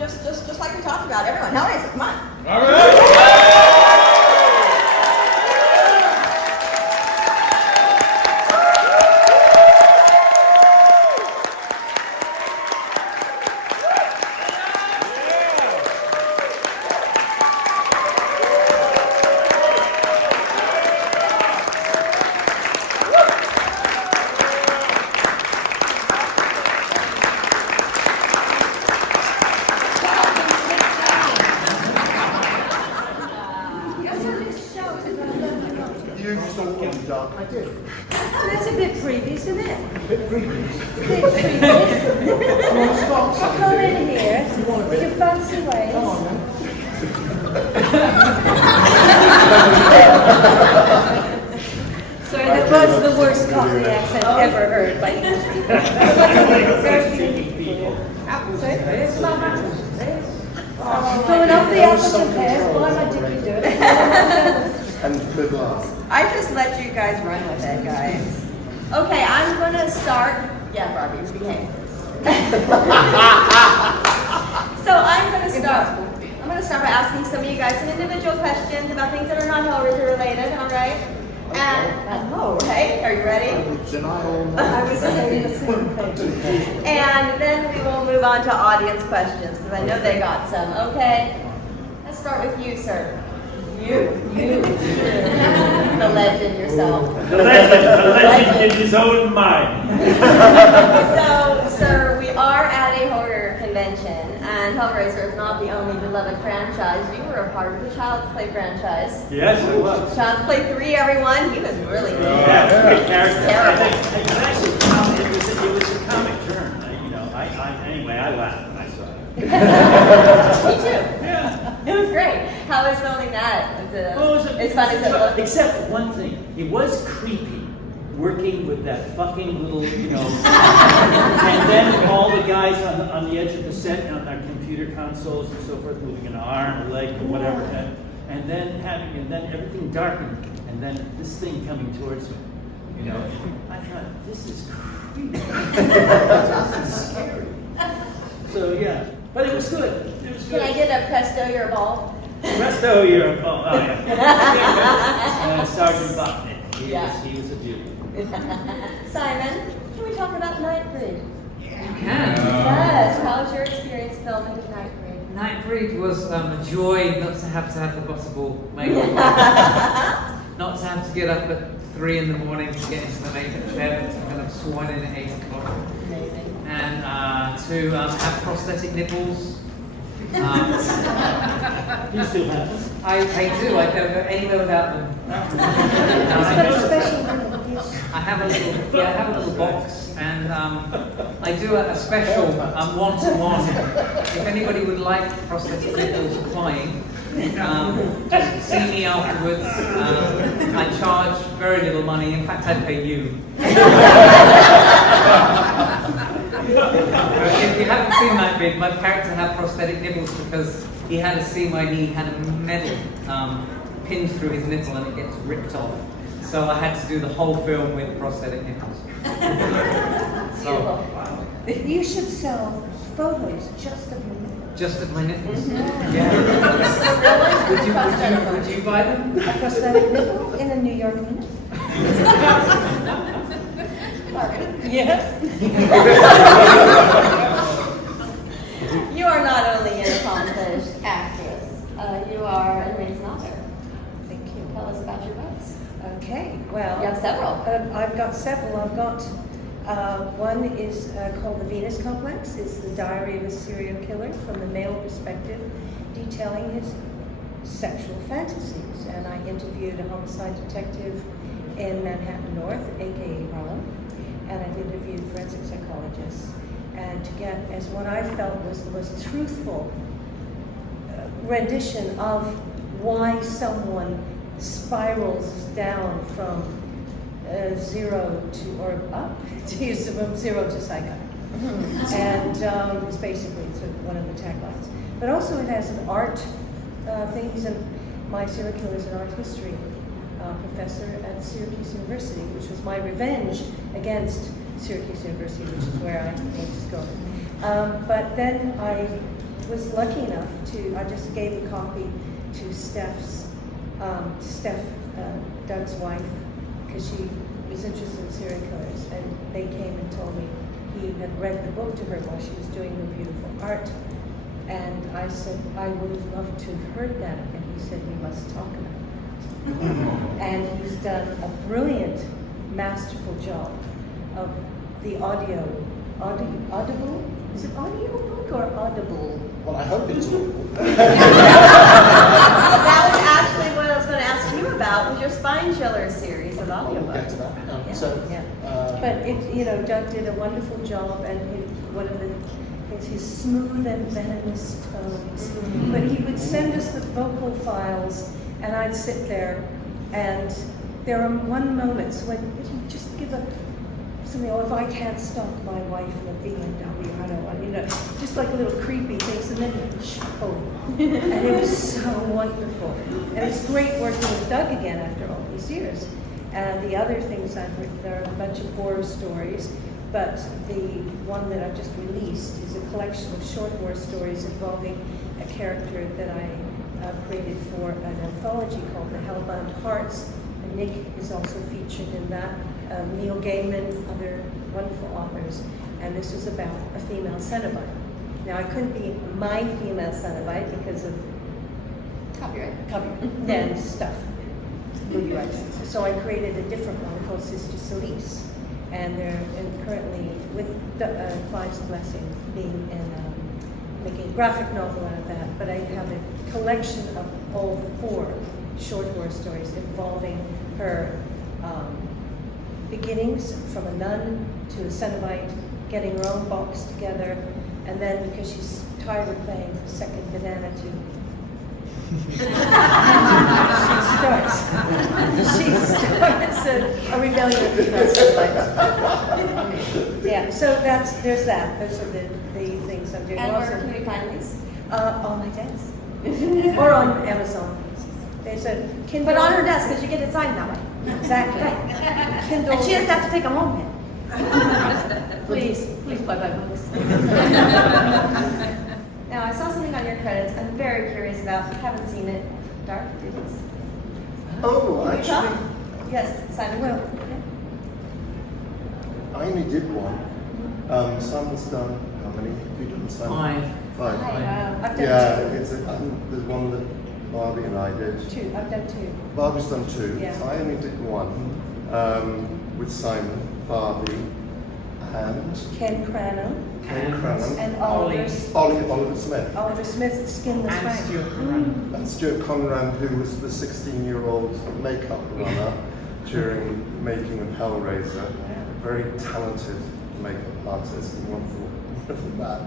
just like we talked about. Everyone, Hellraiser, come on. All right. I did. That's a bit previous, isn't it? A bit previous. A bit previous. Come in here with your fancy ways. Come on then. Sorry, that was the worst Cockney accent ever heard by English people. Going up the apples and pears, why am I dipping do it? And the glass. I just let you guys run with it, guys. Okay, I'm gonna start. Yeah, Barbie, behave. So I'm gonna start by asking some of you guys some individual questions about things that are not Hellraiser related. All right? And okay, are you ready? I was saying the same thing. And then we will move on to audience questions because I know they got some. Okay, let's start with you, sir. You. The legend yourself. The legend in his own mind. So, sir, we are at a horror convention, and Hellraiser is not the only beloved franchise. You were a part of the Child's Play franchise. Yes, it was. Child's Play 3, everyone. He was really good. Yeah, great character. Terrible. It was actually it was a comic turn. Anyway, I laughed when I saw it. Me too. Yeah. It was great. How was filming that? It's fun as it looks. Except one thing, it was creepy working with that fucking little, and then all the guys on the edge of the set on their computer consoles and so forth, moving an arm, a leg, or whatever, and then everything darkened, and then this thing coming towards me. I thought, this is creepy. This is scary. So yeah, but it was good. It was good. Can I get a presto, you're bald? Presto, you're a ball. Oh, yeah. Sergeant Botnick. He was a beauty. Simon, can we talk about Nightbreed? You can. Yes. How was your experience filming Nightbreed? Nightbreed was a joy not to have the possible makeup. Not to have to get up at 3 in the morning to get into the makeup chair, to kind of swan in at 8 o'clock. Amazing. And to have prosthetic nipples. You still have them? I do. I don't go anywhere without them. It's got a special one. I have a little box, and I do a special one-to-one. If anybody would like prosthetic nipples applying, just see me afterwards. I charge very little money. In fact, I'd pay you. If you haven't seen Nightbreed, my character had prosthetic nipples because he had a scene where he had a metal pinned through his nipple and it gets ripped off. So I had to do the whole film with prosthetic nipples. So, You should sell photos just of your nipples. just of my nipples. Mm-hmm. Yeah. Would you buy them? A prosthetic nipple in a New York minute. Yes. You are not only an accomplished actress, you are an amazing author. Thank you. Tell us about your books. Okay, well. You have several. I've got several. I've got one is called The Venus Complex. It's the diary of a serial killer from the male perspective, detailing his sexual fantasies. And I interviewed a homicide detective in Manhattan North, aka Harlem, and I've interviewed forensic psychologists. And to get as what I felt was the most truthful rendition of why someone spirals down from zero to, or up, to use from zero to psycho. And it's basically one of the taglines. But also it has an art thing. My serial killer is an art history professor at Syracuse University, which was my revenge against Syracuse University, which is where I came to school. But then was lucky enough I just gave a copy to Doug's wife, because she was interested in serial killers, and they came and told me he had read the book to her while she was doing her beautiful art. And I said, I would have loved to have heard that, and he said, we must talk about it. And he's done a brilliant, masterful job of the audible, is it audio book or audible? Well, I hope it's all. That was actually what I was going to ask you about, was your Spine Chiller series of We'll get audiobooks. to that. Yeah. So, Yeah. But Doug did a wonderful job, and one of the things, his smooth and venomous tones. Mm-hmm. But he would send us the vocal files, and I'd sit there, and there are moments when you just give something, if I can't stop my wife in a BMW, I don't want, just like little creepy things, and then and it was so wonderful. And it's great working with Doug again after all these years. And the other things I've written, there are a bunch of horror stories, but the one that I've just released is a collection of short horror stories involving a character that I created for an anthology called The Hellbound Hearts. And Nick is also featured in that. Neil Gaiman, other wonderful authors. And this is about a female Cenobite. Now, I couldn't be my female Cenobite because of Copyright. then stuff, movie rights. So I created a different one called Sister Celise, and they're currently with Clive's blessing, being making a graphic novel out of that. But I have a collection of all 4 short horror stories involving her beginnings from a nun to a Cenobite, getting her own box together, and then because she's tired of playing the second banana tube. She starts a rebellion of female Cenobites. Yeah, so there's that. Those are the things I'm doing. And Also, where can we find these? on my desk. Or on Amazon. There's a Kindle. But on her desk, because you get it signed that way. Exactly. Kindle. And she doesn't have to take them home then. Please buy my books. Now, I saw something on your credits I'm very curious about. Haven't seen it. Dark Duties. oh, Can you talk? actually, Yes, Simon. Well, I only did one. Simon's done, how many have you done, Simon? 5. 5. Wow. I've done Yeah, 2. there's one that Barbie and I did. 2. I've done 2. Barbie's done 2, Yeah. so I only did one with Simon, Barbie, and Ken Cranham Ken Cranham, and Ollie. Oliver Smith, Oliver Smith, Skinless And Frank. Stuart Moran. and Stuart Conran, who was the 16-year-old makeup runner during the making of Hellraiser. A very talented makeup artist and wonderful that.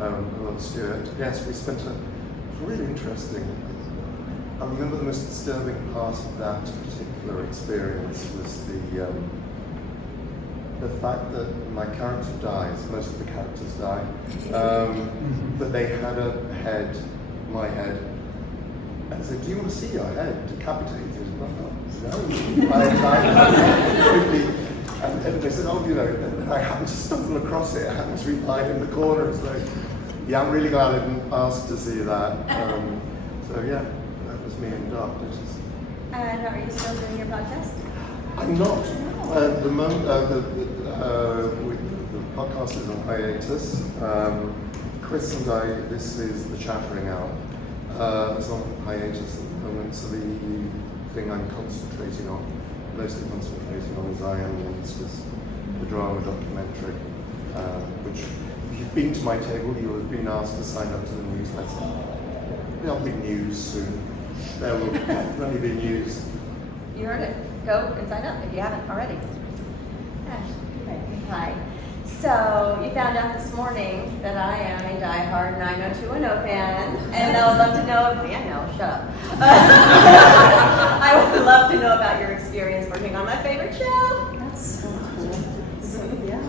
I love Stuart. Yes, we spent a really interesting. I remember the most disturbing part of that particular experience was the fact that my character dies, most of the characters die, but they had a head, my head, and I said, do you want to see your head decapitated? No. And they said, oh, and I happened to stumble across it, I happened to be lying in the corner, it's like, yeah, I'm really glad I didn't ask to see that. So yeah, that was me in Dark Duties. And are you still doing your podcast? I'm not. The moment the podcast is on hiatus. Chris and I, this is the Chattering Hour. It's on hiatus at the moment, so the thing I'm mostly concentrating on is I Am Monsters, the drama documentary, which if you've been to my table, you'll have been asked to sign up to the newsletter. There'll be news soon. There will definitely be news. You heard it. Go and sign up if you haven't already. Hi. So you found out this morning that I am a diehard 90210 fan, and I would love to know. Yeah, no, shut up. I would love to know about your experience working on my favorite show. That's so cool. So, yeah.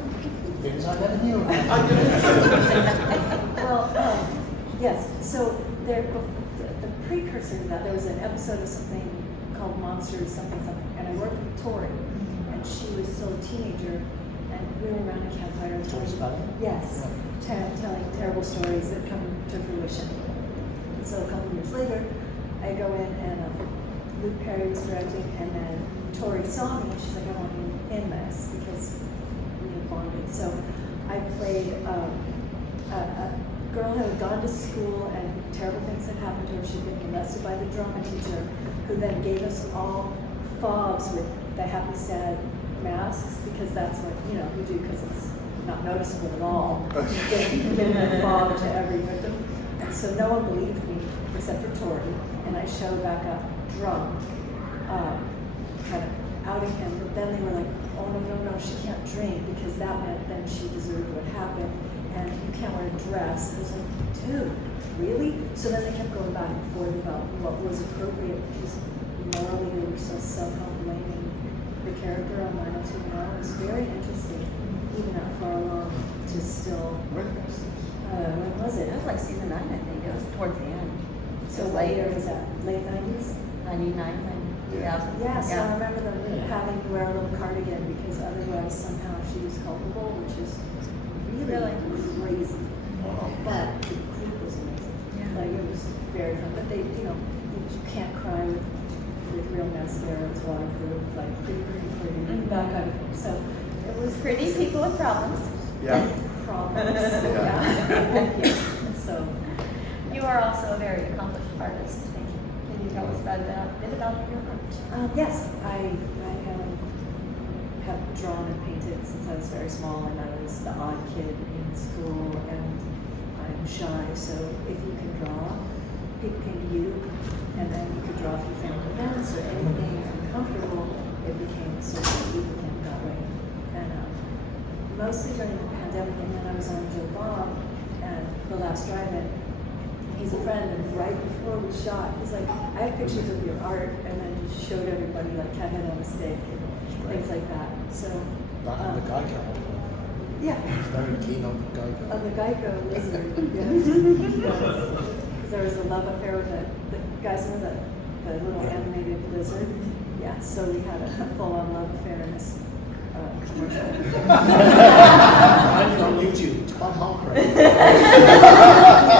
Things I never knew. Well, yes. So the precursor to that, there was an episode of something called Monsters, something, and I worked with Tori, and she was still a teenager, and we were around a campfire. And Tori Spelling? Yes. telling terrible stories that come to fruition. And so a couple years later, I go in and Luke Perry was directing, and then Tori saw me and she's like, I want you in this because we had bonded. So I played a girl who had gone to school and terrible things had happened to her. She'd been molested by the drama teacher, who then gave us all fobs with the happy sad masks, because that's what we do, because it's not noticeable at all. Giving a fob to every victim. And so no one believed me except for Tori, and I showed back up drunk, kind of outing him, but then they were like, oh no, she can't drink, because that meant then she deserved what happened, and you can't wear a dress. I was like, dude, really? So then they kept going back and forth about what was appropriate, because morally they were so self-blaming the character on 90210. It was very interesting, even that far along, to still. When was this? When was it? It was like season 9, I think. It was towards the end. So later, was that late 90s? 99, 2000. Yeah, so I remember them having to wear a little cardigan because otherwise somehow she was culpable, which is really crazy. Wow. But the group was amazing. Yeah. Like it was very fun. But they, you can't cry with real mascara. It's waterproof, like pretty, that kind of thing. So it was Pretty people with problems. Yeah. problems. Yeah. Yeah. So. You are also a very accomplished artist. Can you tell us a bit about your art? Yes, I have drawn and painted since I was very small, and I was the odd kid in school, and I'm shy, so if you can draw, people came to you, and then you could draw through family events or anything uncomfortable, it became so people came that way. And mostly during the pandemic, and then I was on Joe Bob and The Last Drive-In. He's a friend, and right before we shot, he's like, I have pictures of your art, and then he showed everybody like Kevin on a stick and things like that. So Back on the Geico. yeah, He's very keen on the Geico. on the Geico lizard. Because there was a love affair with the guys know the little animated lizard. Yeah, so we had a full-on love affair in this commercial. Finding on YouTube, it's quite heartbreaking. It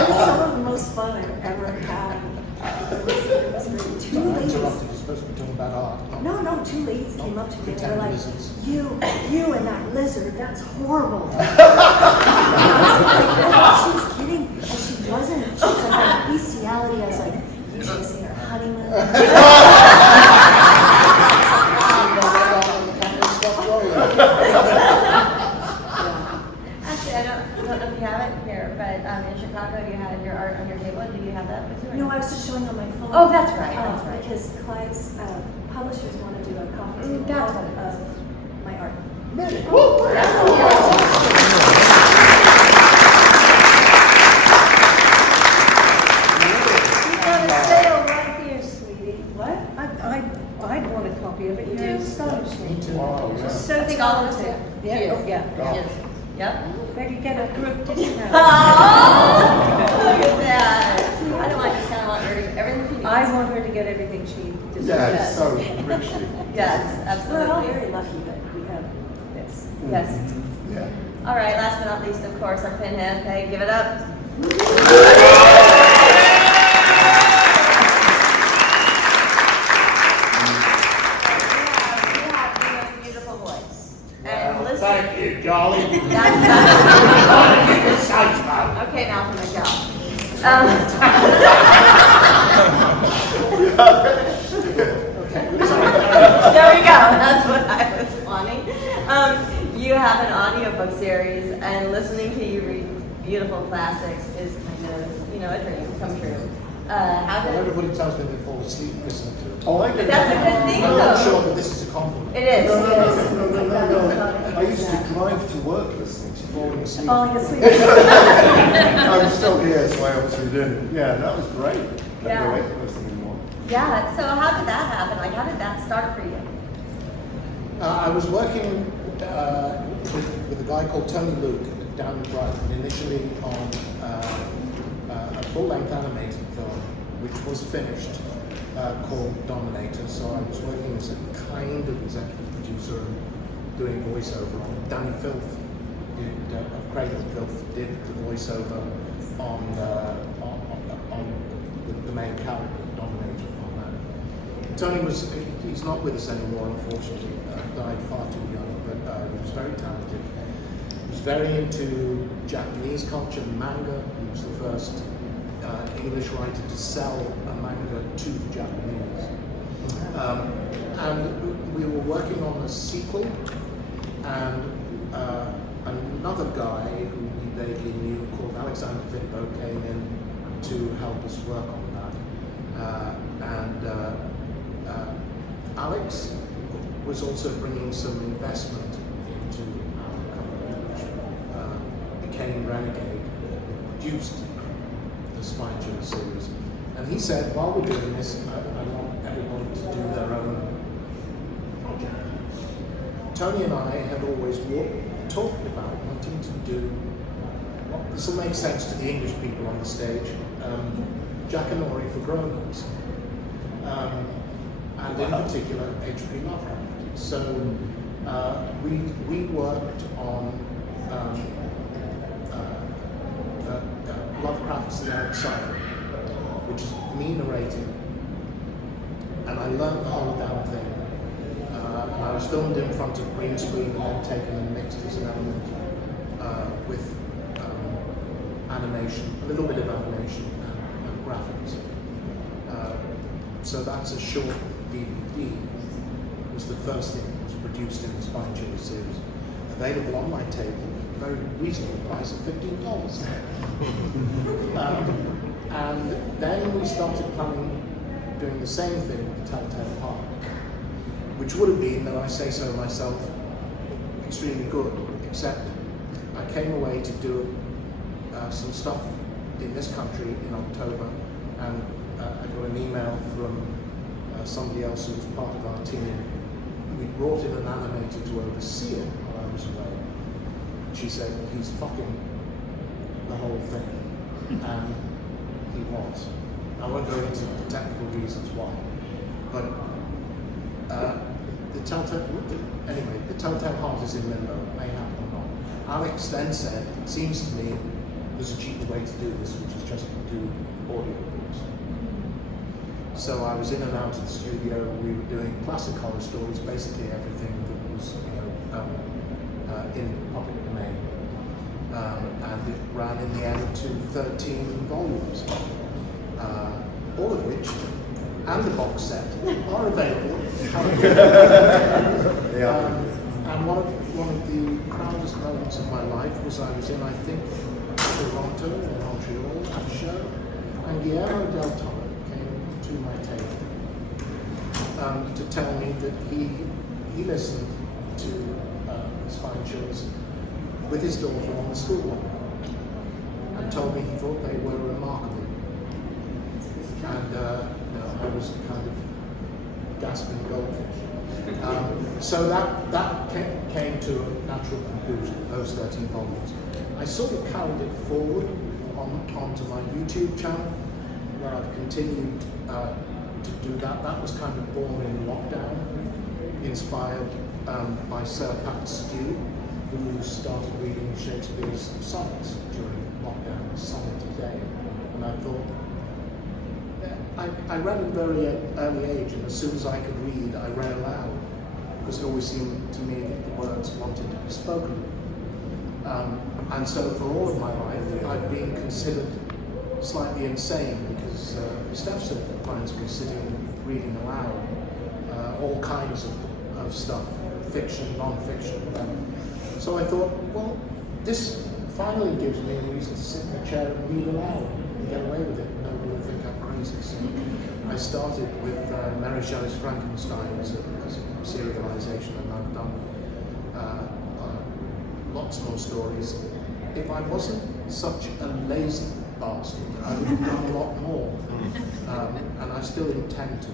was some of the most fun I've ever had. It was great. Two I ladies. interrupted, you're supposed to be talking about art. No, two ladies came up to me and Pretend were like, lizards. you and that lizard, that's horrible. And I was like, she was kidding, and she wasn't. She was like, bestiality. I was like, you chasing her honeymoon? Actually, I don't know if you have it here, but in Chicago, you had your art on your table. Did you have that with you? or No, not? I was just showing on my phone. Oh, that's right, that's right. Because Clive's publishers want to do a coffee table That's what it of my art. Really? We've got a sale right here, sweetie. What? I want a copy of it. You You're do? astonishing. Wow, yeah. So I think all of us do. Yeah, She is. oh, yeah. She is. Yep. Maybe get a group discount. Oh, look at that. I don't want discount. I want everything she needs. I want her to get everything she deserves. Yeah, so richly. Yes, we're all absolutely. very lucky that we have this. Yes. Yeah. All right, last but not least, of course, our pinhead. Okay, give it up. You have the most beautiful voice. And listen. Thank you, darling. That's okay, now for my job. There we go. That's what I was wanting. You have an audiobook series, and listening to you read beautiful classics is kind of, a dream come true. How Well, did everybody tells me they fall asleep listening to it. Oh, I get That's a good thing, I'm not though. sure that this is a compliment. It is. No. I used to drive to work listening to Falling asleep. Falling asleep. I'm still here, so I obviously didn't. Yeah, that was great. Kept me Yeah. awake first thing in the morning. Yeah, so how did that happen? Like, how did that start for you? I was working with a guy called Tony Luke down in Brighton, initially on a full-length animated film, which was finished, called Dominator. So I was working as a kind of executive producer and doing voiceover on Danny Filth of Cradle of Filth did the voiceover on the main character, Dominator, on that. Tony he's not with us anymore, unfortunately. Died far too young, but he was very talented. He was very into Japanese culture, manga. He was the first English writer to sell a manga to the Japanese. And we were working on a sequel, and another guy who we vaguely knew called Alexander Fitbo came in to help us work on that. Alex was also bringing some investment into our company, which became Renegade, produced the Spine Chill series. And he said, while we're doing this, I want everyone to do their own project. Tony and I had always talked about wanting to do, this will make sense to the English people on the stage, Jackanory for grown-ups. And in particular, H.P. Lovecraft. So we worked on Lovecraft's The Outsider, which is me narrating, and I learned the whole damn thing. And I was filmed in front of green screen and then taken and mixed as an element with animation, a little bit of animation and graphics. So that's a short DVD. It was the first thing that was produced in the Spine Chill series. Available on my table, very reasonable price of $15. And then we started planning, doing the same thing with Telltale Park, which would have been, that I say so myself, extremely good, except I came away to do some stuff in this country in October, and I got an email from somebody else who was part of our team. We brought in an animator to oversee it while I was away. She said, he's fucking the whole thing. And he was. I won't go into the technical reasons why. But the Telltale Heart is in limbo. It may happen or not. Alex then said, it seems to me there's a cheaper way to do this, which is just to do audiobooks. So I was in and out of the studio. We were doing classic horror stories, basically everything that was, in public domain, and it ran in the end to 13 volumes, all of which, and the box set, are available. And one of the proudest moments of my life was I was in, I think, Toronto or Montreal at a show, and Guillermo del Toro came to my table to tell me that he listened to Spine Chills with his daughter on the school line, and told me he thought they were remarkable. And I was kind of gasping goldfish. So that came to a natural conclusion, those 13 volumes. I sort of carried it forward onto my YouTube channel, where I've continued to do that. That was kind of born in lockdown, inspired by Sir Pat Stew, who started reading Shakespeare's sonnets during lockdown, sonnet a day. And I thought, I read at a very early age, and as soon as I could read, I read aloud, because it always seemed to me that the words wanted to be spoken. And so for all of my life, I've been considered slightly insane, because Stephen finds me sitting reading aloud all kinds of stuff, fiction, non-fiction. So I thought, well, this finally gives me a reason to sit in a chair and read aloud and get away with it. Nobody will think I'm crazy. So I started with Mary Shelley's Frankenstein as a serialization, and I've done lots more stories. If I wasn't such a lazy bastard, I would have done a lot more, and I still intend to.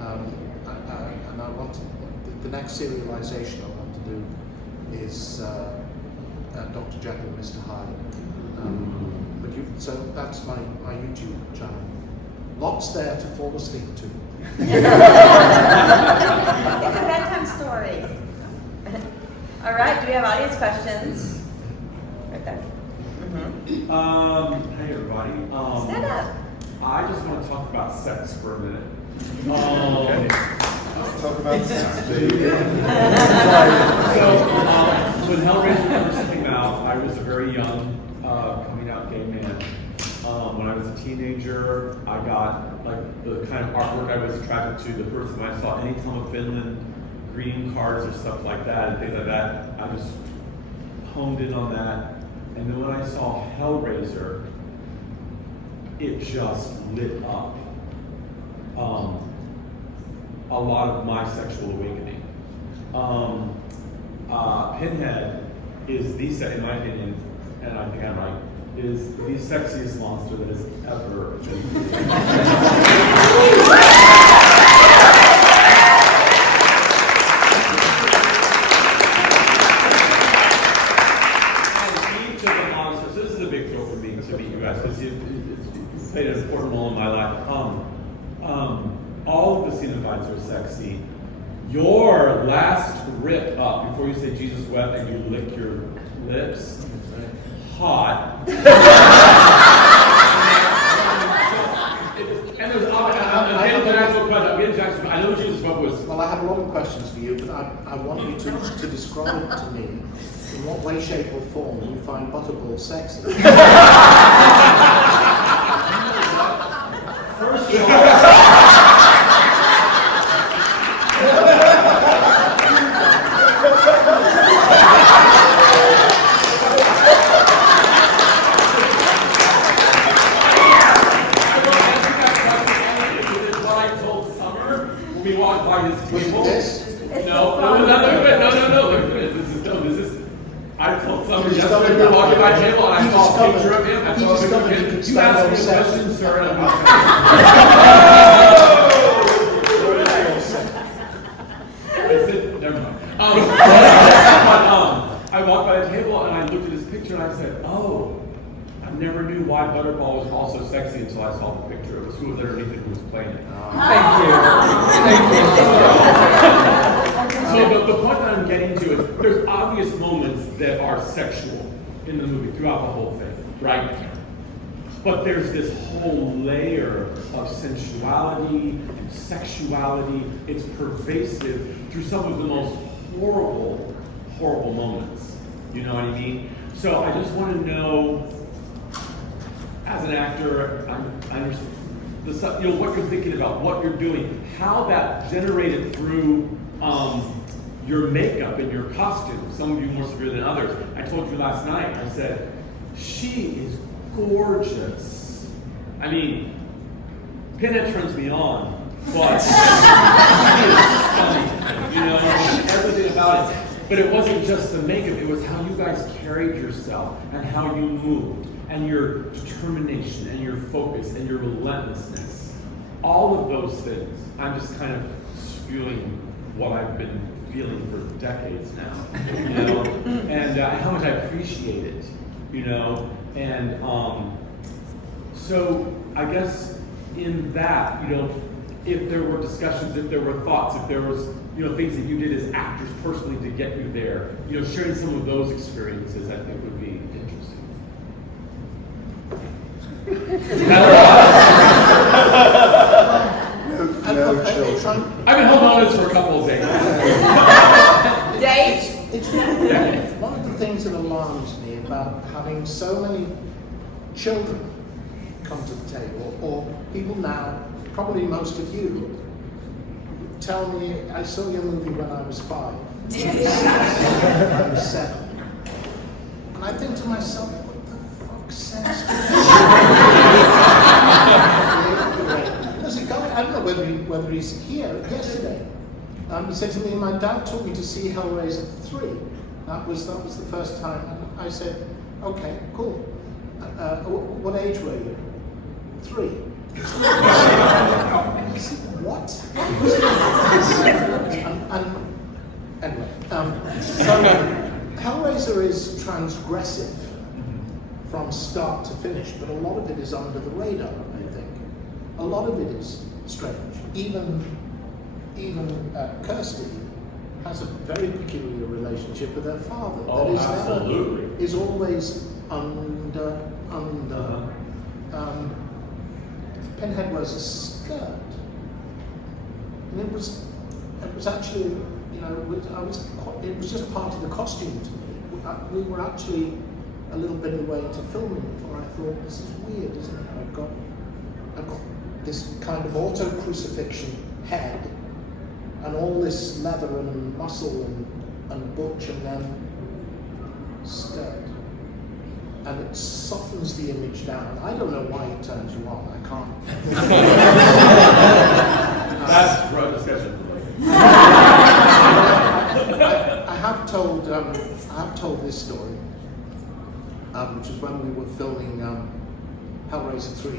And I want to, the next serialization I want to do is Dr. Jekyll and Mr. Hyde. So that's my YouTube channel. Lots there to fall asleep to. It's a bedtime story. All right, do we have audience questions? Hey everybody. Stand up. I just want to talk about sex for a minute. Let's talk about sex, baby. So, when Hellraiser first came out, I was a very young, coming out gay man. When I was a teenager, I got like the kind of artwork I was attracted to. The first time I saw any Tom of Finland greeting cards or stuff like that and things like that, I just honed in on that. And then when I saw Hellraiser, it just lit up a lot of my sexual awakening. Pinhead is in my opinion, and I think I'm right, is the sexiest monster that has ever been. Each of the monsters, this is a big deal for me to meet you guys, because it's played an important role in my life. All of the Cenobites are sexy. Your last rip up, before you say Jesus wept and you lick your lips, hot. And there's I know Jesus wept was. Well, I have a lot of questions for you, but I want you to describe to me in what way, shape, or form you find Butterball sexy. First of all, we walked by his table. I told somebody yesterday we were walking by a table and I saw a picture of him. I saw a picture of him. You asked me a question, sir, and I'm I said, never mind. I walked by the table and I looked at his picture and I said, oh, I never knew why Butterball was also sexy until I saw the picture. It was who was underneath it who was playing it. Thank you. So the point that I'm getting to is there's obvious moments that are sexual in the movie throughout the whole thing, right? But there's this whole layer of sensuality and sexuality. It's pervasive through some of the most horrible, horrible moments. You know what I mean? So I just want to know, as an actor, I understand what you're thinking about, what you're doing, how that generated through your makeup and your costume. Some of you more severe than others. I told you last night, I said, she is gorgeous. I mean, Pinhead turns me on, but she is stunning, you know, everything about it. But it wasn't just the makeup, it was how you guys carried yourself and how you moved and your determination and your focus and your relentlessness. All of those things, I'm just kind of spewing what I've been feeling for decades now, you know, and how much I appreciate it, you know, and so I guess in that, you know, if there were discussions, if there were thoughts, if there was, you know, things that you did as actors personally to get you there, you know, sharing some of those experiences, I think would be interesting. No children. I've been holding on to this for a couple of days. Dates? One of the things that alarms me about having so many children come to the table, or people now, probably most of you, tell me, I saw your movie when I was 5, I was 7. And I think to myself, what the fuck's sense to There's a guy, I don't know whether he's here, yesterday. He said to me, my dad took me to see Hellraiser 3. That was the first time. And I said, okay, cool. What age were you? 3. I said, what? Anyway, so Hellraiser is transgressive from start to finish, but a lot of it is under the radar, I think. A lot of it is strange. Even Kirsty has a very peculiar relationship with her father. Oh, that is absolutely. Is always under under. Pinhead wears a skirt, and it was actually, you know, it was just part of the costume to me. We were actually a little bit away to filming before I thought, this is weird, isn't it? I've got this kind of auto crucifixion head, and all this leather and muscle and butch, and then skirt. And it softens the image down. I don't know why it turns you on. I can't. That's for a discussion. I have told this story, which was when we were filming Hellraiser 3,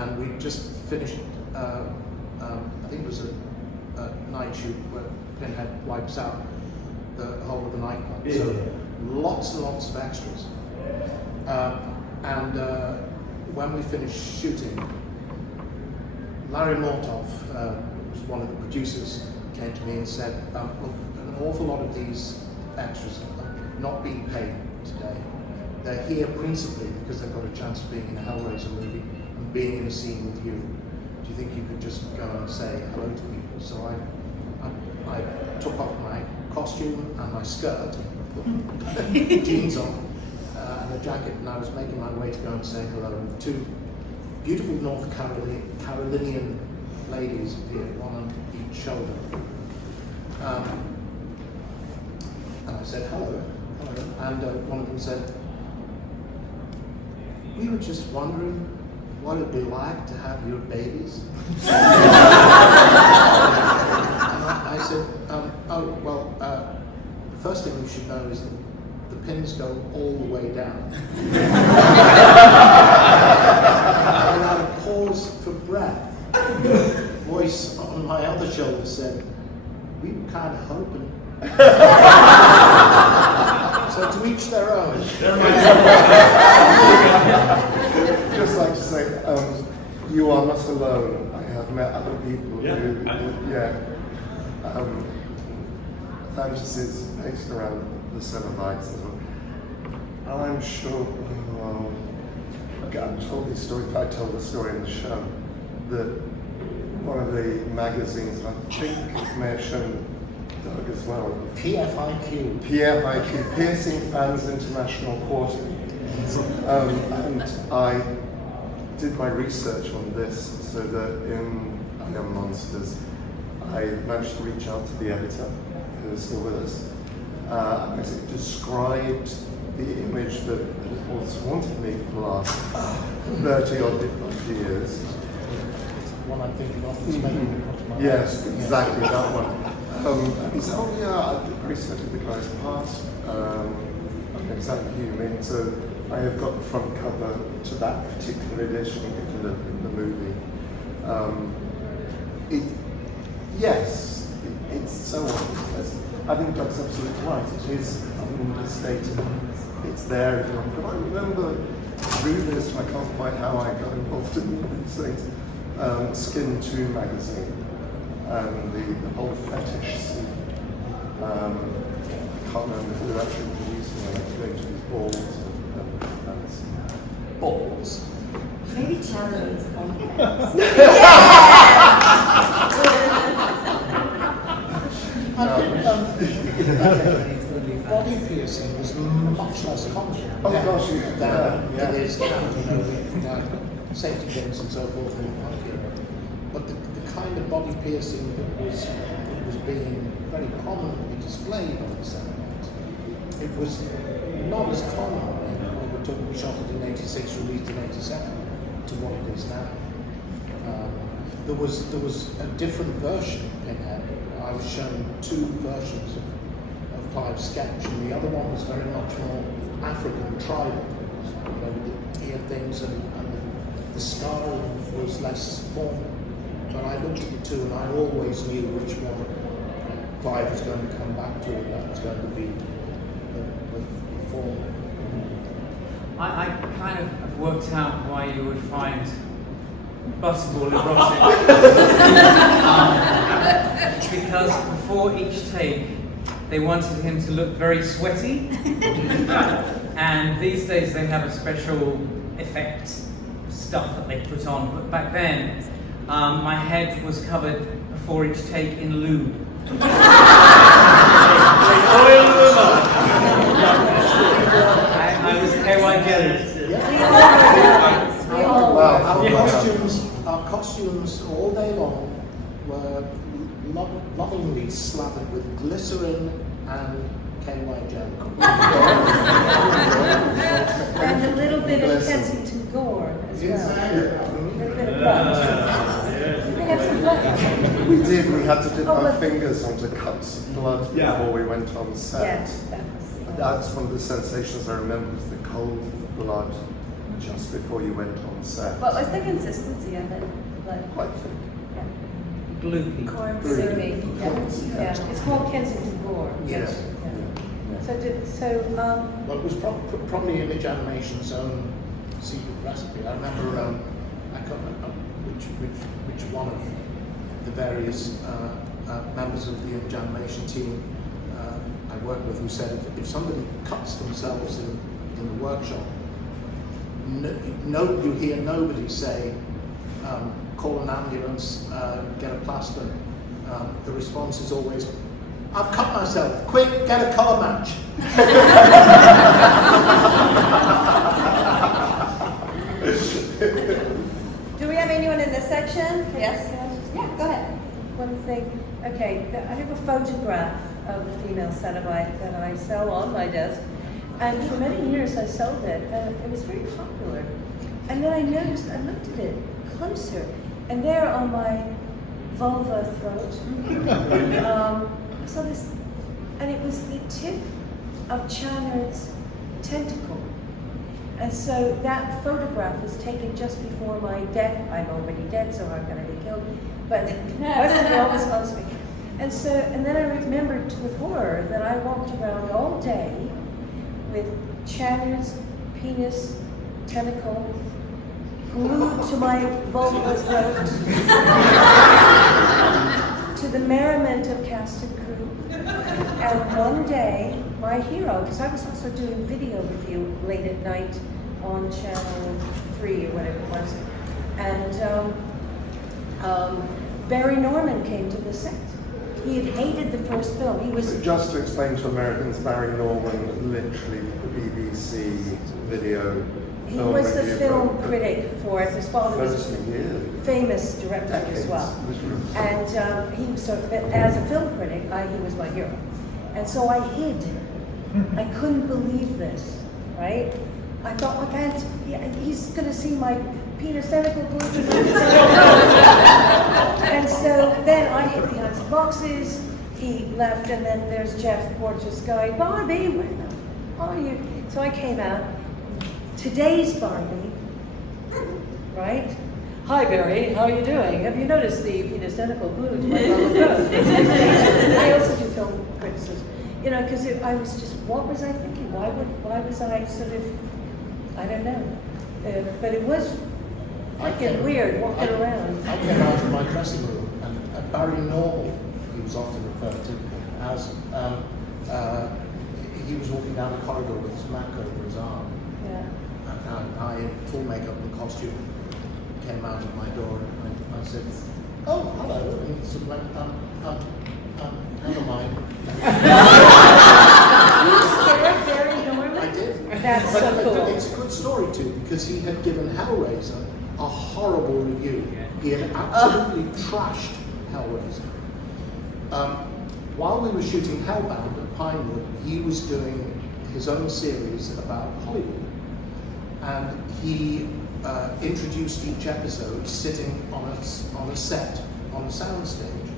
and we just finished. I think it was a night shoot where Pinhead wipes out the whole of the nightclub. Yeah. So lots and lots of extras. And when we finished shooting, Larry Mortov, who's one of the producers, came to me and said, look, an awful lot of these extras are not being paid today. They're here principally because they've got a chance of being in a Hellraiser movie and being in a scene with you. Do you think you could just go and say hello to people? So I took off my costume and my skirt, put jeans on, and a jacket, and I was making my way to go and say hello. And two beautiful North Carolinian ladies appeared, one on each shoulder. And I said, hello. And one of them said, we were just wondering what it'd be like to have your babies. And I said, oh, well, the first thing you should know is that the pins go all the way down. Without a pause for breath, the voice on my other shoulder said, we were kind of hoping. So to each their own. Just like to say, you are not alone. I have met other people who fantasies based around the Seven Lights. And I'm sure, I told this story, I told the story in the show, that one of the magazines, I think it may have shown Doug as well, PFIQ, Piercing Fans International Quarter. And I did my research on this so that in I Am Monsters, I managed to reach out to the editor, who is still with us, and basically described the image that has haunted me for the last 30-odd years. It's the one I'm thinking of. It's making me cross my Yes, eyes. exactly, that one. And he said, oh yeah, I did research at the guy's past. I know exactly who you mean. So I have got the front cover to that particular edition in the movie. It's so obvious. I think Doug's absolutely right. It is understated. It's there if you want. But I remember through this, and I can't quite how I got involved in these things, Skin 2 magazine and the whole fetish scene. I can't remember who actually produced it. I like going to these balls and balls. Maybe Chandler's own Body piercing was much less common Oh gosh, yeah. than it is now, with safety pins and so forth in the punk era. But the kind of body piercing that was being very prominently displayed on the cinema, it was not as common when we're talking, we shot it in 86, released in 87, to what it is now. There was a different version of Pinhead. I was shown two versions of Clive's sketch, and the other one was very much more African tribal, with the ear things, and the scarring was less formal. But I looked at the two, and I always knew which one Clive was going to come back to, and that was going to be the form. I kind of have worked out why you would find Butterball erotic. Because before each take, they wanted him to look very sweaty, And these days they have a special effect stuff that they put on. But back then, my head was covered before each take in lube. I was KY jelly. Our costumes all day long were lovingly slathered with glycerin and KY jelly. And a little bit of Kensington gore as well. A little bit of blood. They have some blood. We did. We had to dip Oh, our but- fingers onto cups of blood Yeah. before we went on set. Yes, that was. That's one of the sensations I remember, was the cold of the blood just before you went on set. What was the consistency of it? Like, Quite thick. Gloopy. corn Really? soupy. Yeah, it's called Kensington gore. Yes. So, Well, it was probably Image Animation's own secret recipe. I remember I can't remember which one of the various members of the Image Animation team I worked with who said if somebody cuts themselves in the workshop, you hear nobody say, call an ambulance, get a plaster. The response is always, I've cut myself, quick, get a colour match. Do we have anyone in this section? Yes? Yeah, go ahead. one thing, okay, I have a photograph of the female Cenobite that I sell on my desk, and for many years I sold it, and it was very popular. And then I noticed, I looked at it closer, and there on my vulva throat, I saw this, and it was the tip of Channard's tentacle. And so that photograph was taken just before my death. I'm already dead, so I'm going to be killed. But wasn't always supposed to be. And so, and then I remembered with horror that I walked around all day with Channard's penis tentacle glued to my vulva throat, to the merriment of cast and crew. And one day, my hero, because I was also doing video review late at night on Channel 3 or whatever it was, and Barry Norman came to the set. He had hated the first film. He was So just to explain to Americans, Barry Norman, literally the BBC video. he was the review film program. critic for it. His father was 30 years. famous director as Decades, well. literally. And he was as a film critic, he was my hero. And so I hid. I couldn't believe this, right? I thought, well, he's going to see my penis tentacle glued to And so then I hid behind some boxes. He left, and then there's Jeff Porteous going, Barbie, where the hell are you? So I came out. Today's Barbie, right? Hi Barry, how are you doing? Have you noticed the penis tentacle glued to my throat? I also do film criticism, you know, because I was just, what was I thinking? Why was I sort of, I don't know, but it was freaking weird walking around. I came out of my dressing room, and Barry Normal, he was often referred to as, he was walking down the corridor with his Mac over his arm. Yeah. And I, in full makeup and costume, came out of my door and I said, oh, hello. And he sort of went, never mind. You scared Barry Norman? I did. That's so cool. But it's a good story too, because he had given Hellraiser a horrible review. He had absolutely trashed Hellraiser. While we were shooting Hellbound at Pinewood, he was doing his own series about Hollywood. And he introduced each episode sitting on a set, on a soundstage.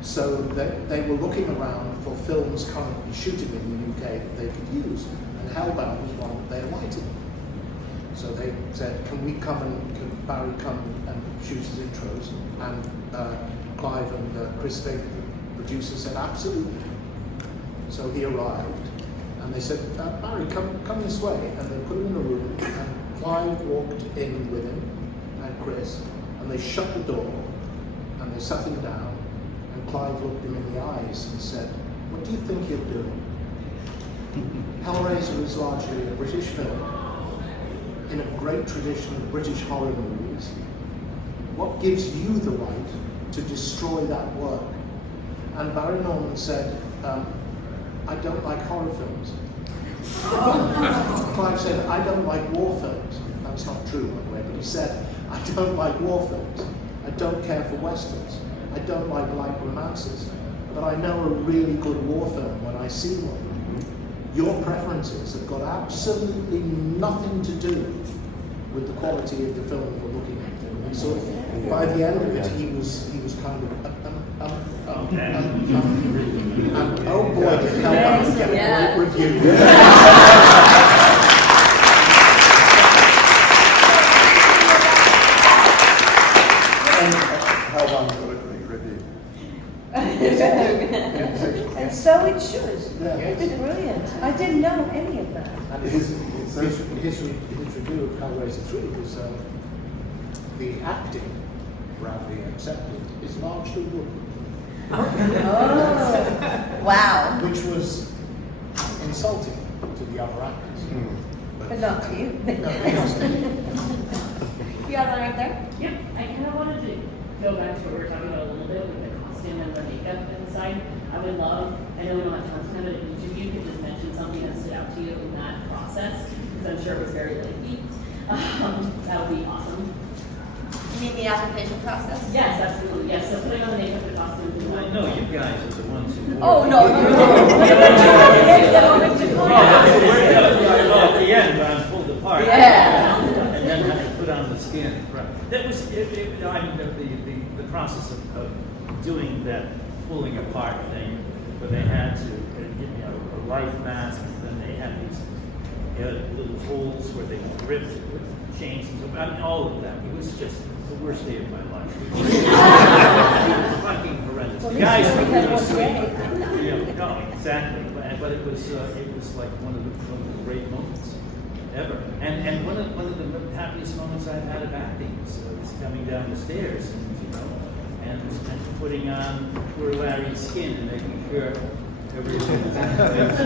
So that they were looking around for films currently shooting in the UK that they could use. And Hellbound was one that they alighted. So they said, can Barry come and shoot his intros? And Clive and Chris Figg, the producer, said, absolutely. So he arrived. And they said, Barry, come this way. And they put him in a room, and Clive walked in with him, and Chris, and they shut the door, and they sat him down, and Clive looked him in the eyes and said, what do you think you're doing? Hellraiser is largely a British film in a great tradition of British horror movies. What gives you the right to destroy that work? And Barry Norman said, I don't like horror films. Clive said, I don't like war films. That's not true, by the way, but he said, I don't like war films. I don't care for westerns. I don't like light romances. But I know a really good war film when I see one. Your preferences have got absolutely nothing to do with the quality of the film you're looking at. And so by the end of it, he was kind of, and oh boy, did Hellraiser get a great review. Hellraiser got a great review. And so it should. Yeah. It's brilliant. I didn't know any of that. And his review of Hellraiser 3 was the acting, broadly accepted, is largely good. Oh, wow. Which was insulting to the other actors. But not to you. No, it wasn't. You have one right there? Yep, I kind of wanted to go back to what we were talking about a little bit with the costume and the makeup inside. I would love, I know we don't have time tonight, but if each of you could just mention something that stood out to you in that process, because I'm sure it was very lengthy. That would be awesome. You mean the application process? Yes, absolutely, yes. So putting on the makeup, the costumes, and I know you guys are the ones who. Oh, no, no, no. At the end, I'm pulled apart. Yeah. And then had to put on the skin. Right. That was I mean, the process of doing that pulling apart thing, but they had to give me a life mask, and then they had these little holes where they ripped with chains and so, I mean, all of that. It was just the worst day of my life. It was fucking horrendous. Well, The guys we were had really one sweet. day. Yeah, no, exactly. But it was like one of the great moments ever. And one of the happiest moments I've had of acting is coming down the stairs and putting on poor Larry's skin and making sure everything was in place.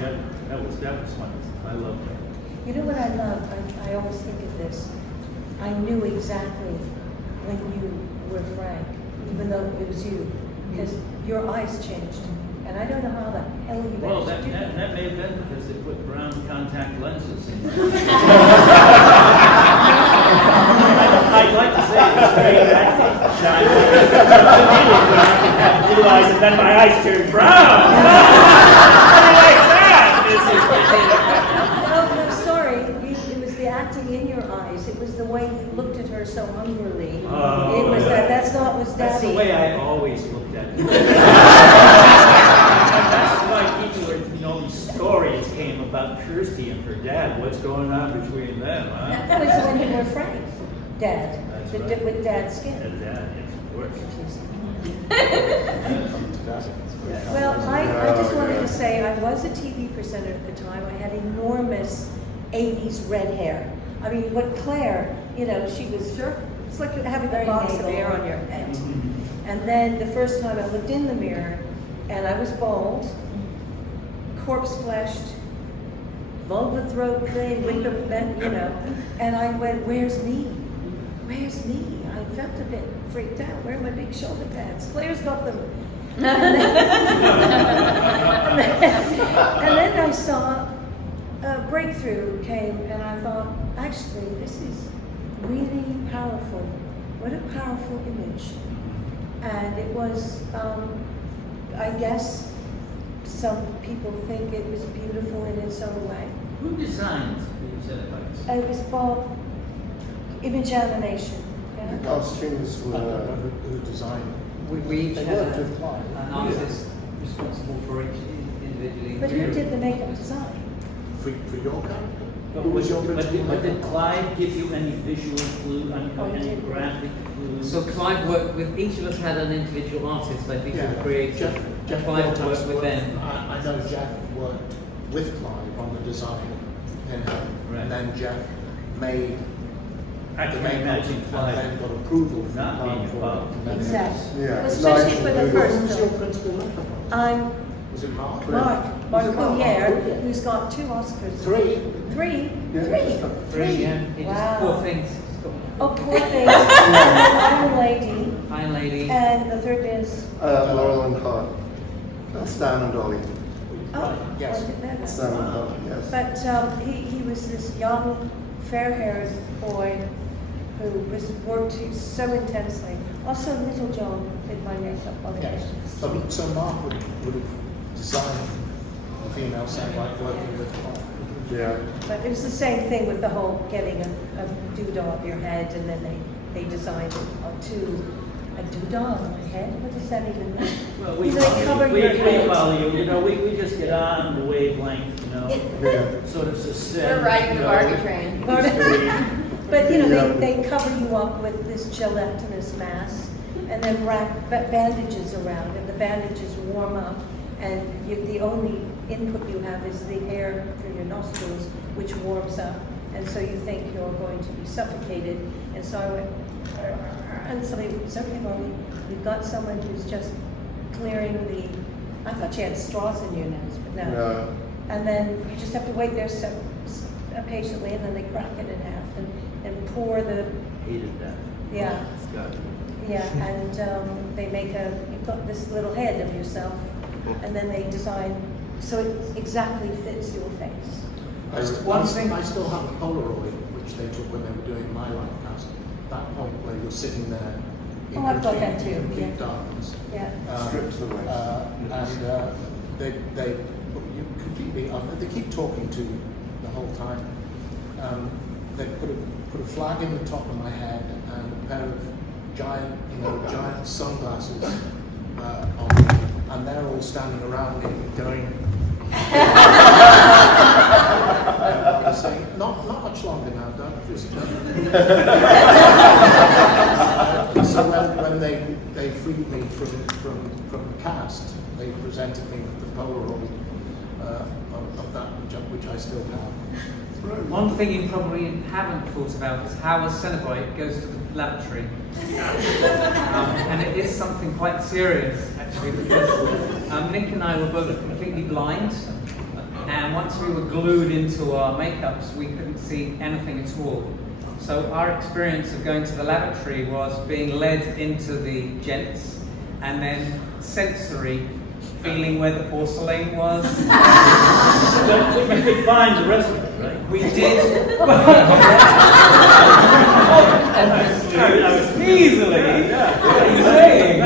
Yeah, that was wonderful. I loved that. You know what I love? I always think of this. I knew exactly when you were Frank, even though it was you, because your eyes changed. And I don't know how the hell you Well, managed to do that. that may have been because they put brown contact lenses in. I'd like to say it was great acting, Sean. I had blue eyes and then my eyes turned brown. How do you like that? No, sorry. It was the acting in your eyes. It was the way you looked at her so hungrily. Oh, It was yeah. that's not was Daddy. That's the way I always looked at it. That's why people were, these stories came about Kirsty and her dad. What's going on between them, huh? That was when you were Frank, Dad. That's The- right. With Dad's skin. And dad, yes, of course. Well, I just wanted to say I was a TV presenter at the time. I had enormous 80s red hair. I mean, what Claire, she was sure. It's like having a Very box of nasal. air on your head. And then the first time I looked in the mirror, and I was bald, corpse fleshed, vulva throat thing with the, and I went, "Where's me? Where's me?" I felt a bit freaked out. Where are my big shoulder pads? Claire's got them. And then I saw a breakthrough came, and I thought, actually, this is really powerful. What a powerful image. And it was, I guess, some people think it was beautiful in its own way. Who designed these effects? It was Bob, Image Animation. The Yeah? costumes I don't know were. who designed. We each They had worked with Clive. an artist responsible for each individually. But who did the makeup design? For your character? But Who was your did principal? Clive give you any visual clue, Oh, he any did. graphic clues? So Clive worked with, each of us had an individual artist, I think, who created. Jeff Clive Walters worked with them. I know Jeff worked with Clive on the design in her, Right. and then Jeff made I the can makeup imagine and Clive then got approval from not being Clive for involved. it. and then- Exactly. Yeah, Especially for the Nigel first Who was your film. principal makeup artist? I'm Was it Mark? Mark. Marcouillère, who's got 2 Oscars. Three. Three? Yeah. Three, yeah. He just Wow. poor things. Oh, poor thing. Iron Lady. Iron Lady. And the third is. Laurel and Hart. Stan and Ollie. Oh, Yes. I didn't know that. Stan and Hart, yes. But he was this young, fair-haired boy who worked so intensely. Also, Little John did my makeup on the Yes. So Mark would have designed the female soundbite working with Mark. Yeah. But it was the same thing with the whole getting a doodah of your head, and then they designed a doodah on my head. What does that even mean? Well, You know, they cover we your head. follow you. You know, we just get on the wavelength. You know, Yeah. sort of suspend. We're riding the you know, Barbie train. But you know, they cover you up with this gelatinous mass, and then wrap bandages around, and the bandages warm up, and the only input you have is the air through your nostrils, which warms up, and so you think you're going to be suffocated. And so I went, and somebody said, okay, Barbie, we've got someone who's just clearing the. I thought you had straws in your nose, but no. No. And then you just have to wait there patiently, and then they crack it in half and pour the. Hated that. Yeah. God. Yeah, and they make you've got this little head of yourself, and then they design so it exactly fits your face. I still have a Polaroid which they took when they were doing my life cast. That point where you're sitting there in Oh, I've got that too, complete yeah. darkness. Yeah. Stripped to the waist. They you completely. They keep talking to you the whole time. They put a flag in the top of my head and a pair of giant sunglasses on me, and they're all standing around me going. I was saying, not much longer now, Doug. Just. So when they freed me from the cast, they presented me with the Polaroid of that which I still have. One thing you probably haven't thought about is how a Cenobite goes to the lavatory. And it is something quite serious, actually, because Nick and I were both completely blind, and once we were glued into our makeups, we couldn't see anything at all. So our experience of going to the lavatory was being led into the gents, and then sensory, feeling where the porcelain was. But we could find the rest of it, right? We did. I was Easily. Yeah. What are you saying?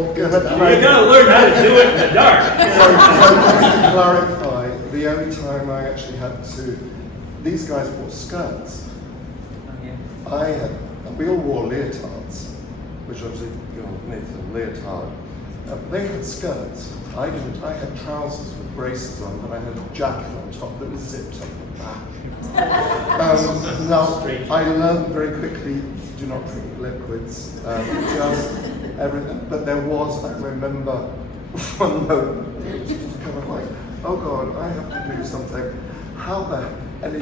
You gotta learn how to do it in the dark. So just to clarify, the only time I actually had to, these guys wore skirts. We all wore leotards, which obviously needs a leotard. They had skirts. I didn't. I had trousers with braces on, but I had a jacket on top that was zipped up the back. Now, I learned very quickly, do not drink liquids, just everything. But there was, I remember, one moment, it was just kind of like, oh God, I have to do something. How the, and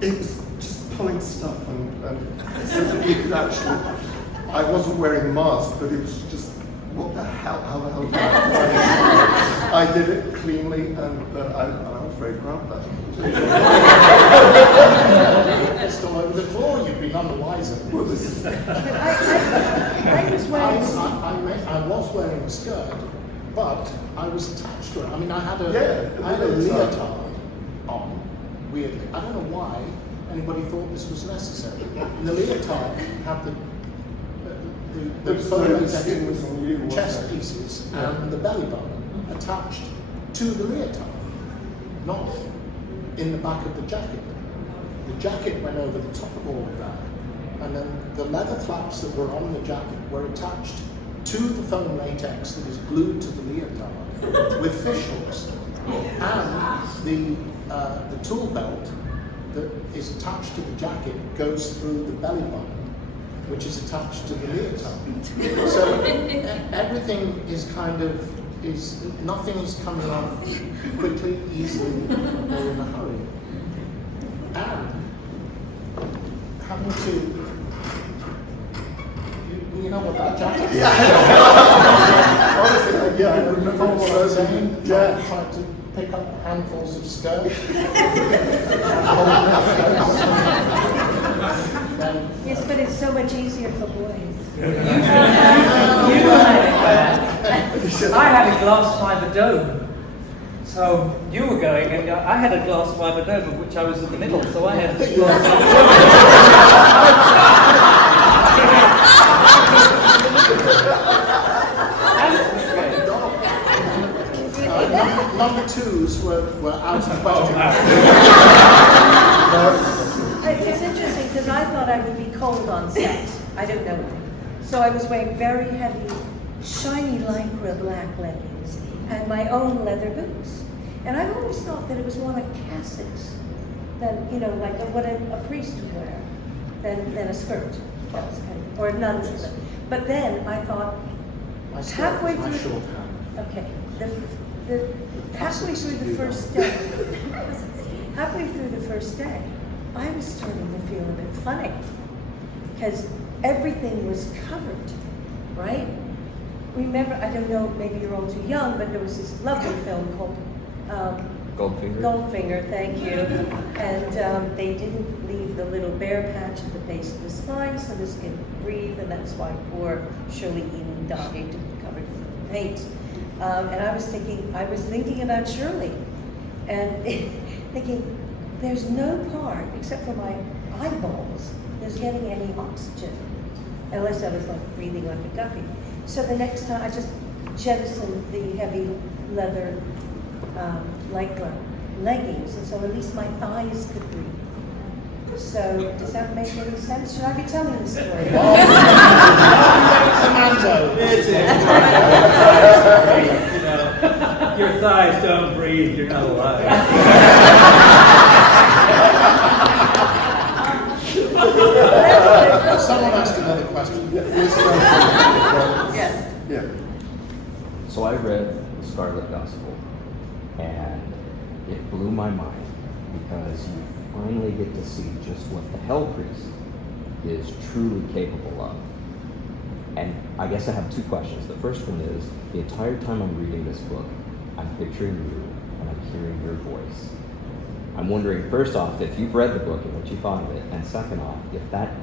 it was just pulling stuff and so that you could actually, I wasn't wearing a mask, but it was just, what the hell, how the hell did I did it cleanly, and I was very proud of that. Still over the floor, you'd be none the wiser. Well, this is, I was wearing. I was wearing a skirt, but I was attached to it. I mean, I had a leotard. leotard on, weirdly. I don't know why anybody thought this was necessary. And the leotard had the skin was on you, chest wasn't it? pieces and the belly button attached to the leotard, not in the back of the jacket. The jacket went over the top of all of that, and then the leather flaps that were on the jacket were attached to the foam latex that is glued to the leotard with fish hooks, and the tool belt that is attached to the jacket goes through the belly button, which is attached to the leotard. So everything is nothing is coming off quickly, easily, or in a hurry. And having to, you know what that jacket is? honestly, skirt. Yes, but it's so much easier for boys. I had a glass fiber dome. So you were going, and I had a glass fiber dome of which I was in the middle, so I had this glass fiber dome. Number twos were out of the question. It's interesting because I thought I would be cold on set. I don't know why. So I was wearing very heavy, shiny lycra black leggings and my own leather boots. And I've always thought that it was more like cassocks than, you know, like what a priest would wear, than a skirt. That was kind of, or nuns even. But then I thought, halfway through, okay, halfway through the first day, I was starting to feel a bit funny because everything was covered, right? Remember, I don't know, maybe you're all too young, but there was this lovely film called Goldfinger, thank you. And they didn't leave the little bare patch at the base of the spine so this could breathe, and that's why poor Shirley Eden died covered in paint. And I was thinking about Shirley, and thinking, there's no part, except for my eyeballs, that's getting any oxygen, unless I was like breathing like a guppy. So the next time I just jettisoned the heavy leather lycra leggings, and so at least my thighs could breathe. So does that make any sense? Should I be telling the story? It's you know, your thighs don't breathe, you're not alive. Someone asked another question. Yes. Yeah. So I read the Scarlet Gospel, and it blew my mind because you finally get to see just what the Hell Priest is truly capable of. And I guess I have two questions. The first one is, the entire time I'm reading this book, I'm picturing you and I'm hearing your voice. I'm wondering, first off, if you've read the book and what you thought of it, and second off, if that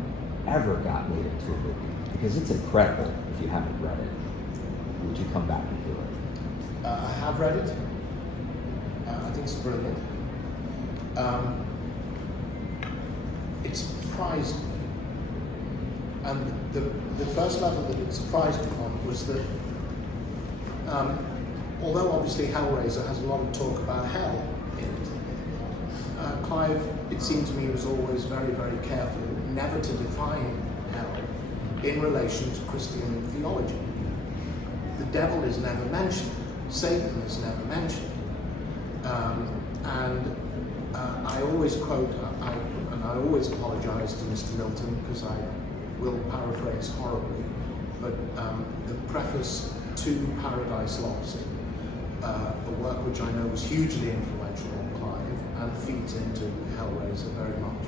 ever got made into a movie, because it's incredible if you haven't read it. Would you come back and do it? I have read it. I think it's brilliant. It surprised me. And the first level that it surprised me on was that, although obviously Hellraiser has a lot of talk about hell in it, Clive, it seemed to me, was always very, very careful never to define hell in relation to Christian theology. The devil is never mentioned. Satan is never mentioned. I always quote, and I always apologize to Mr. Milton because I will paraphrase horribly, but the preface to Paradise Lost, a work which I know was hugely influential on Clive and feeds into Hellraiser very much,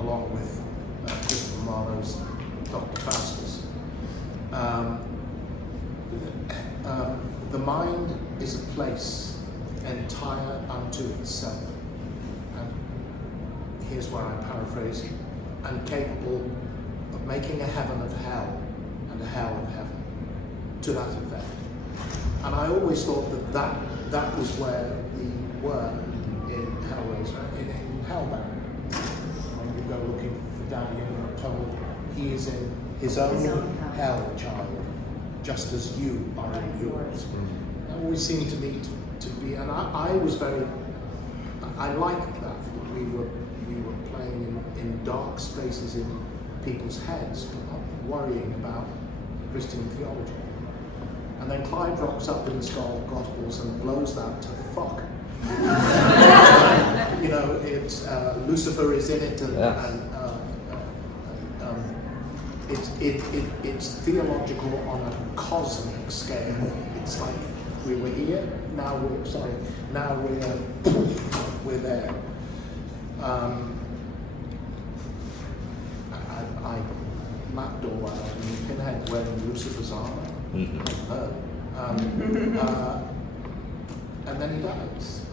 along with Christopher Marlowe's Dr. Faustus. The mind is a place entire unto itself. And here's where I paraphrase, and capable of making a heaven of hell and a hell of heaven, to that effect. And I always thought that was where we were in Hellraiser, in Hellbound. When you go looking for Danny and you're told he is in his own hell, child, just as you are in yours. That always seemed to me to be, and I was very, I liked that we were playing in dark spaces in people's heads, but not worrying about Christian theology. And then Clive rocks up in the Gospels and blows that to fuck. You know, it's Lucifer is in it, and it's theological on a cosmic scale. It's like we were here, now we're there. I mapped all out, and Pinhead wearing Lucifer's armor. And then he dies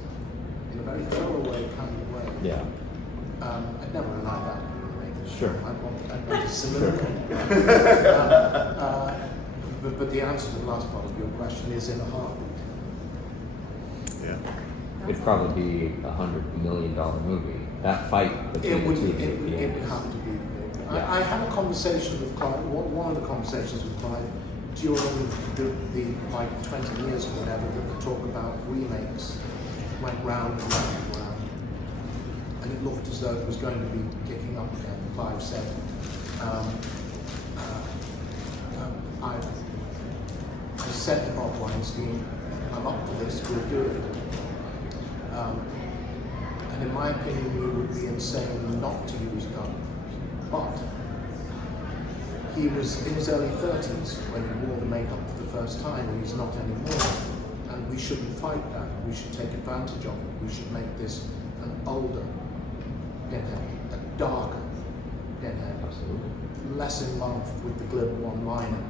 in a very throwaway kind of way. Yeah. I'd never allow that for a remake. Sure. I'd want a soliloquy. But the answer to the last part of your question is in a heartbeat. Yeah. It'd probably be $100 million movie. That fight between It would, the two it would Europeans. have to be big. Yeah. I had a conversation with Clive, one of the conversations with Clive during the like 20 years or whatever, that the talk about remakes went round and round and round. And it looked as though it was going to be kicking up again. Clive said, I said to Bob Weinstein, I'm up for this, we'll do it. And in my opinion, we would be insane not to use Doug. But he was in his early 30s when he wore the makeup for the first time, and he's not anymore. And we shouldn't fight that. We should take advantage of it. We should make this an older Pinhead, a darker Pinhead, Absolutely. less in love with the glib one-liner.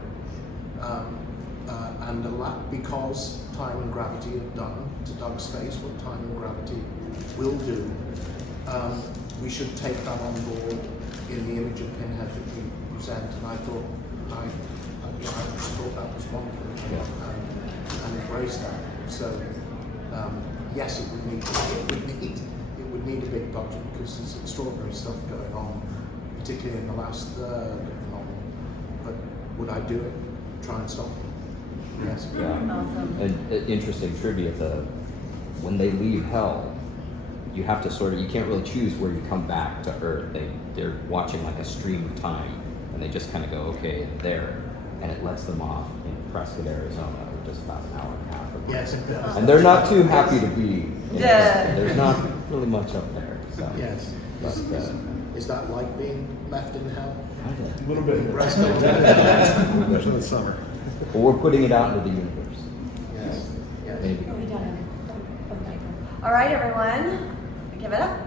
And because time and gravity have done to Doug's face what time and gravity will do, we should take that on board in the image of Pinhead that we present. And I thought, I just thought that was wonderful, and embrace that. So yes, it would need a big budget because there's extraordinary stuff going on, particularly in the last third of the novel. But would I do it? Try and stop it? Yes. Yeah. Awesome. And interesting trivia, when they leave Hell, you have to you can't really choose where you come back to Earth. They're watching like a stream of time, and they just kind of go, okay, there. And it lets them off in Prescott, Arizona, just about an hour and a half. Yes, it does. And they're not too happy to be in Yeah. There's not really much up there. So. Yes. But, Is that like being left in hell? A little bit. Especially in the summer. But we're putting it out into the universe. Yes. Yes. Maybe. All right, everyone, give it up.